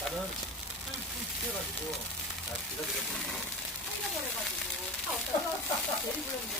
나는 술 취해가지고 나 기다리고 챙겨버려가지고 차 없다가 데리고 오는데